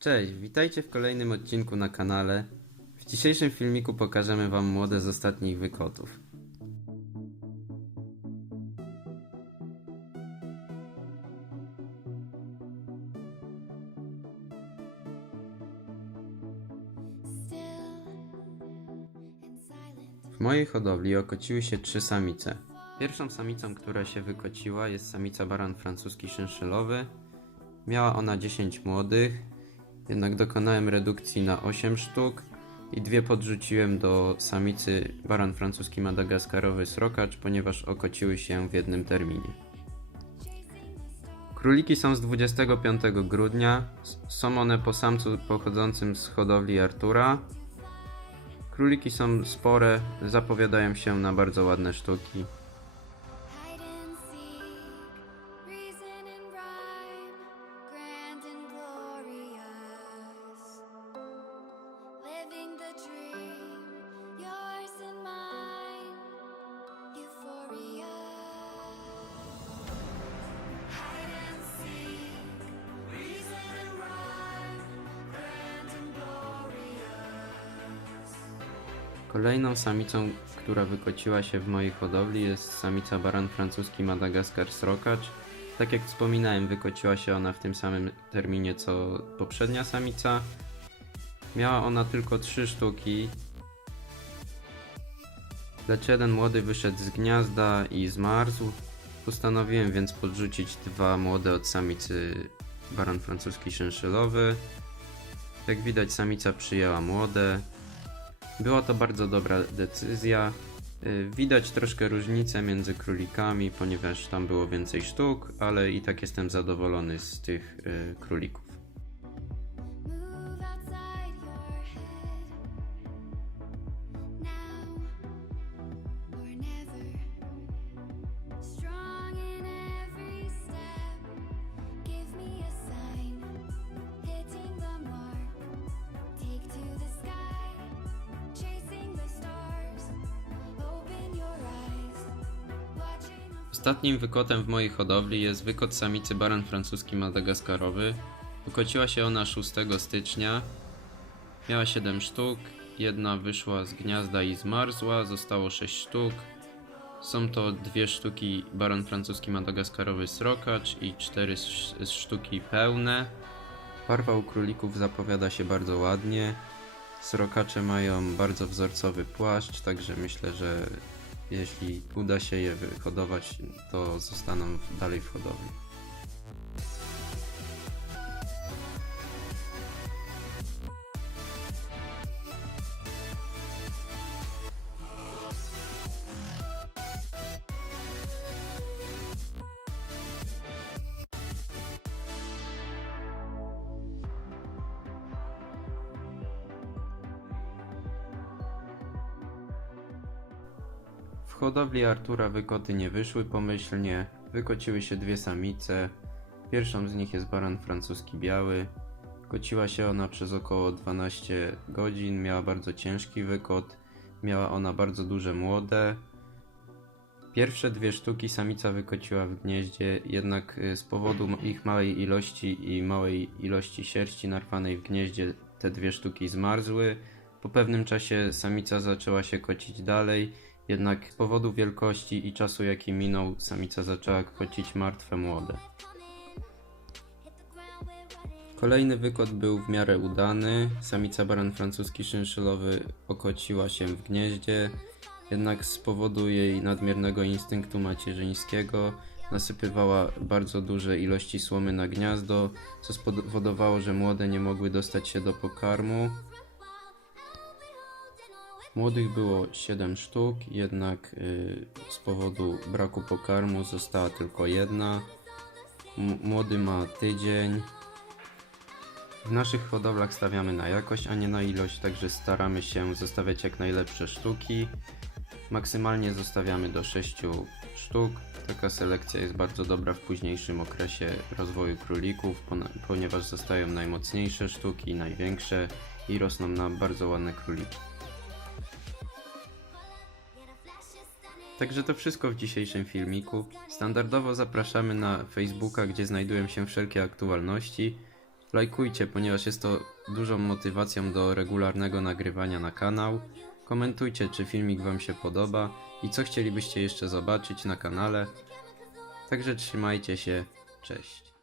Cześć, witajcie w kolejnym odcinku na kanale. W dzisiejszym filmiku pokażemy Wam młode z ostatnich wykotów. W mojej hodowli okociły się trzy samice. Pierwszą samicą, która się wykociła jest samica baran francuski szynszylowy. Miała ona 10 młodych, jednak dokonałem redukcji na 8 sztuk i dwie podrzuciłem do samicy baran francuski madagaskarowy srokacz, ponieważ okociły się w jednym terminie. Króliki są z 25 grudnia. Są one po samcu pochodzącym z hodowli Artura. Króliki są spore, zapowiadają się na bardzo ładne sztuki. Kolejną samicą, która wykociła się w mojej hodowli jest samica baran francuski Madagaskar srokacz. Tak jak wspominałem, wykociła się ona w tym samym terminie co poprzednia samica. Miała ona tylko trzy sztuki, lecz jeden młody wyszedł z gniazda i zmarzł. Postanowiłem więc podrzucić dwa młode od samicy baran francuski szynszylowy. Jak widać samica przyjęła młode, była to bardzo dobra decyzja. Y, Widać troszkę różnicę między królikami, ponieważ tam było więcej sztuk, ale i tak jestem zadowolony z tych y, królików. Ostatnim wykotem w mojej hodowli jest wykot samicy baran francuski madagaskarowy. Ukociła się ona 6 stycznia. Miała 7 sztuk, jedna wyszła z gniazda i zmarzła, zostało 6 sztuk. Są to dwie sztuki baran francuski madagaskarowy srokacz i cztery sz- sztuki pełne. Barwa u królików zapowiada się bardzo ładnie. Srokacze mają bardzo wzorcowy płaszcz, także myślę, że jeśli uda się je wyhodować, to zostaną dalej w hodowli. Hodowli Artura wykoty nie wyszły pomyślnie, wykociły się dwie samice. Pierwszą z nich jest baran francuski biały. Kociła się ona przez około 12 godzin, miała bardzo ciężki wykot, miała ona bardzo duże młode. Pierwsze dwie sztuki samica wykociła w gnieździe, jednak y, z powodu ich małej ilości i małej ilości sierści narwanej w gnieździe te dwie sztuki zmarzły. Po pewnym czasie samica zaczęła się kocić dalej, jednak z powodu wielkości i czasu jaki minął, samica zaczęła kocić martwe młode. Kolejny wykot był w miarę udany. Samica baran francuski szynszylowy okociła się w gnieździe, jednak z powodu jej nadmiernego instynktu macierzyńskiego nasypywała bardzo duże ilości słomy na gniazdo, co spowodowało, że młode nie mogły dostać się do pokarmu. Młodych było 7 sztuk, jednak y, z powodu braku pokarmu została tylko jedna. Młody ma tydzień. W naszych hodowlach stawiamy na jakość, a nie na ilość, także staramy się zostawiać jak najlepsze sztuki. Maksymalnie zostawiamy do 6 sztuk. Taka selekcja jest bardzo dobra w późniejszym okresie rozwoju królików, ponieważ zostają najmocniejsze sztuki, największe i rosną nam bardzo ładne króliki. Także to wszystko w dzisiejszym filmiku. Standardowo zapraszamy na Facebooka, gdzie znajdują się wszelkie aktualności. Lajkujcie, ponieważ jest to dużą motywacją do regularnego nagrywania na kanał. Komentujcie, czy filmik Wam się podoba i co chcielibyście jeszcze zobaczyć na kanale. Także trzymajcie się, cześć.